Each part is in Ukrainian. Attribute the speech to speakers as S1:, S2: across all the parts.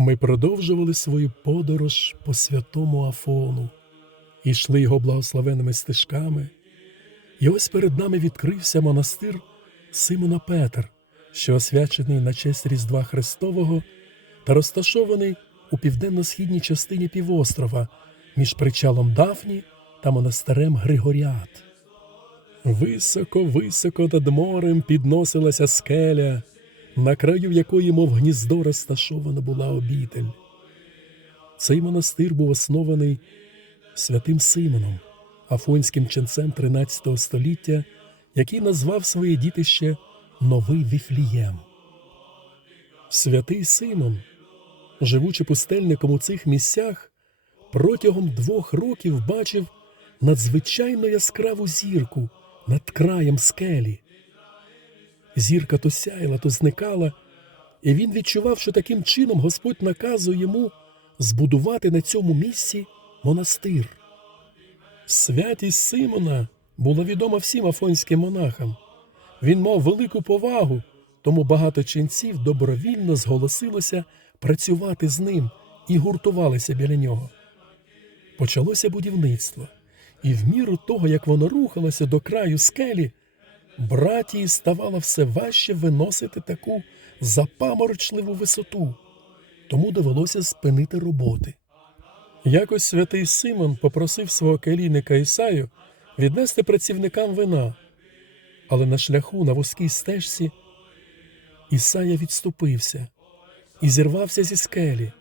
S1: Ми продовжували свою подорож по святому Афону, і йшли його благословенними стежками. І ось перед нами відкрився монастир Симона Петр, що освячений на честь Різдва Христового та розташований у південно-східній частині півострова між причалом Дафні та монастирем Григоріат. Високо-високо над морем підносилася скеля, на краю якої, мов гніздо, розташована була обітель. Цей монастир був оснований святим Симоном, афонським ченцем 13 століття, який назвав своє дітище Новий Віфлієм. Святий Симон, живучи пустельником у цих місцях, протягом двох років бачив надзвичайно яскраву зірку над краєм скелі. Зірка то сяяла, то зникала, і він відчував, що таким чином Господь наказує йому збудувати на цьому місці монастир. Святість Симона була відома всім афонським монахам. Він мав велику повагу, тому багато ченців добровільно зголосилося працювати з ним і гуртувалися біля нього. Почалося будівництво, і в міру того, як воно рухалося до краю скелі, братії ставало все важче виносити таку запаморочливу висоту, тому довелося спинити роботи. Якось святий Симон попросив свого келійника Ісаю віднести працівникам вина, але на шляху на вузькій стежці Ісая відступився і зірвався зі скелі.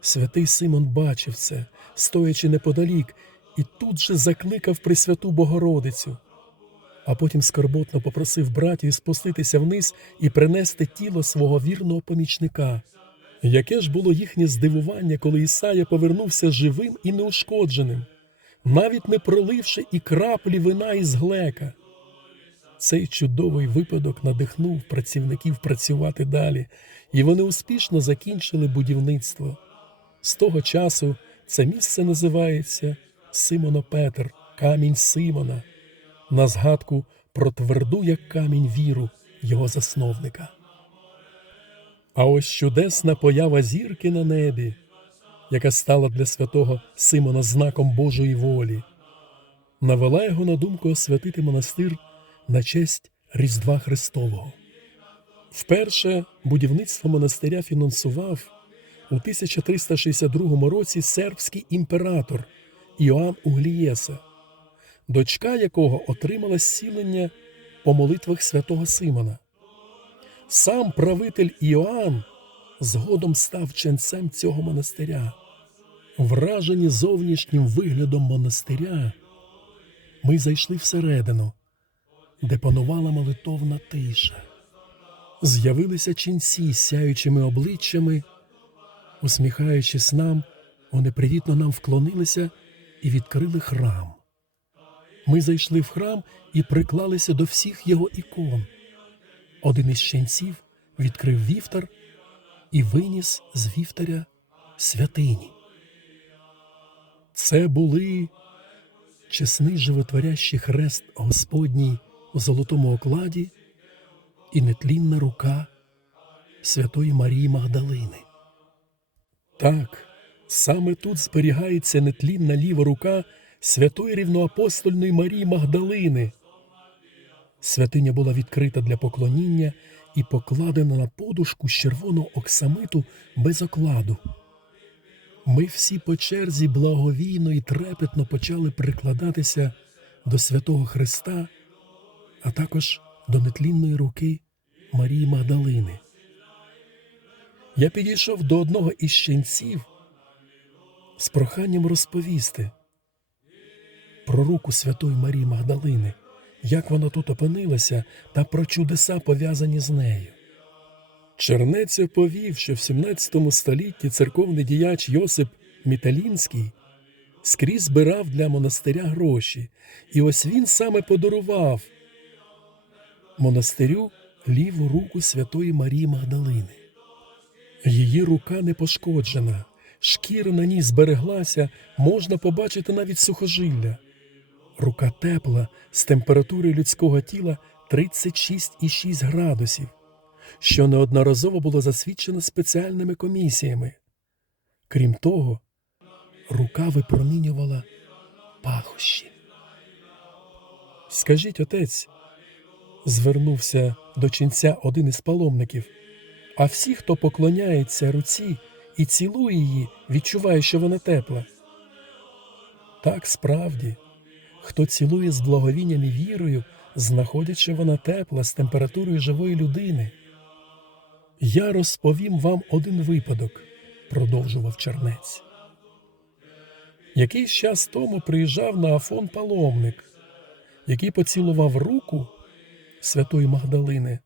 S1: Святий Симон бачив це, стоячи неподалік, і тут же закликав Пресвяту Богородицю, а потім скорботно попросив братів спуститися вниз і принести тіло свого вірного помічника. Яке ж було їхнє здивування, коли Ісая повернувся живим і неушкодженим, навіть не проливши і краплі вина із глека. Цей чудовий випадок надихнув працівників працювати далі, і вони успішно закінчили будівництво. З того часу це місце називається Симоно Петр, камінь Симона, на згадку про тверду як камінь віру його засновника. А ось чудесна поява зірки на небі, яка стала для святого Симона знаком Божої волі, навела його на думку освятити монастир на честь Різдва Христового. Вперше будівництво монастиря фінансував у 1362 році сербський імператор Іоанн Углієса, дочка якого отримала зцілення по молитвах святого Симона. Сам правитель Іоанн згодом став ченцем цього монастиря. Вражені зовнішнім виглядом монастиря, ми зайшли всередину, де панувала молитовна тиша. З'явилися ченці з сяючими обличчями, усміхаючись нам, вони привітно нам вклонилися і відкрили храм. Ми зайшли в храм і приклалися до всіх його ікон. Один із ченців відкрив вівтар і виніс з вівтаря святині. Це були чесний животворящий хрест Господній у золотому окладі і нетлінна рука Святої Марії Магдалини. Так, саме тут зберігається нетлінна ліва рука святої рівноапостольної Марії Магдалини. Святиня була відкрита для поклоніння і покладена на подушку з червоного оксамиту без окладу. Ми всі по черзі благовійно і трепетно почали прикладатися до святого Христа, а також до нетлінної руки Марії Магдалини. Я підійшов до одного із ченців з проханням розповісти про руку святої Марії Магдалини, як вона тут опинилася, та про чудеса, пов'язані з нею. Чернець оповів, що в 17 столітті церковний діяч Йосип Міталінський скрізь збирав для монастиря гроші, і ось він саме подарував монастирю ліву руку святої Марії Магдалини. Її рука не пошкоджена, шкіра на ній збереглася, можна побачити навіть сухожилля. Рука тепла з температури людського тіла 36,6 градусів. що неодноразово було засвідчено спеціальними комісіями. Крім того, рука випромінювала пахощі. Скажіть, отець, звернувся до ченця один із паломників, а всі, хто поклоняється руці і цілує її, відчуває, що вона тепла. Так справді, хто цілує з благовінням і вірою, знаходить, що вона тепла з температурою живої людини. Я розповім вам один випадок, продовжував чернець. Якийсь час тому приїжджав на Афон паломник, який поцілував руку святої Магдалини,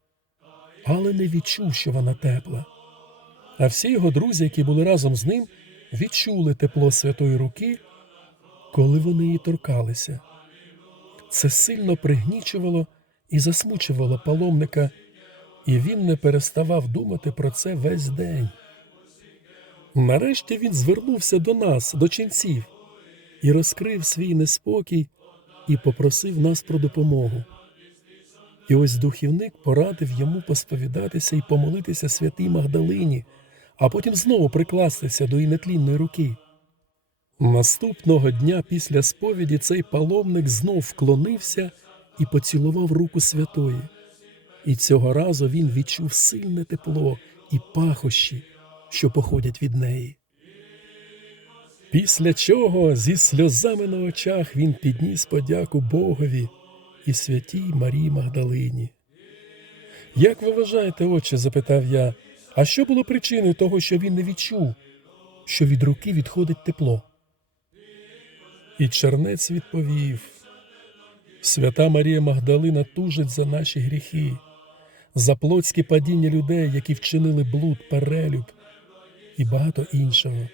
S1: але не відчув, що вона тепла. А всі його друзі, які були разом з ним, відчули тепло святої руки, коли вони її торкалися. Це сильно пригнічувало і засмучувало паломника, і він не переставав думати про це весь день. Нарешті він звернувся до нас, до ченців, і розкрив свій неспокій і попросив нас про допомогу. І ось духівник порадив йому посповідатися і помолитися святій Магдалині, а потім знову прикластися до її нетлінної руки. Наступного дня після сповіді цей паломник знов вклонився і поцілував руку святої. І цього разу він відчув сильне тепло і пахощі, що походять від неї. Після чого зі сльозами на очах він підніс подяку Богові і святій Марії Магдалині. Як ви вважаєте, отче? запитав я, а що було причиною того, що він не відчув, що від руки відходить тепло? І чернець відповів: Свята Марія Магдалина тужить за наші гріхи, за плотські падіння людей, які вчинили блуд, перелюб і багато іншого.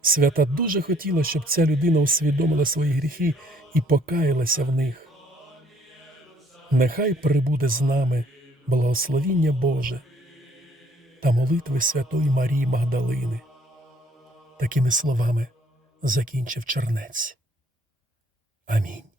S1: Свята дуже хотіла, щоб ця людина усвідомила свої гріхи і покаялася в них. Нехай прибуде з нами благословіння Боже та молитви Святої Марії Магдалини. Такими словами закінчив чернець. Амінь.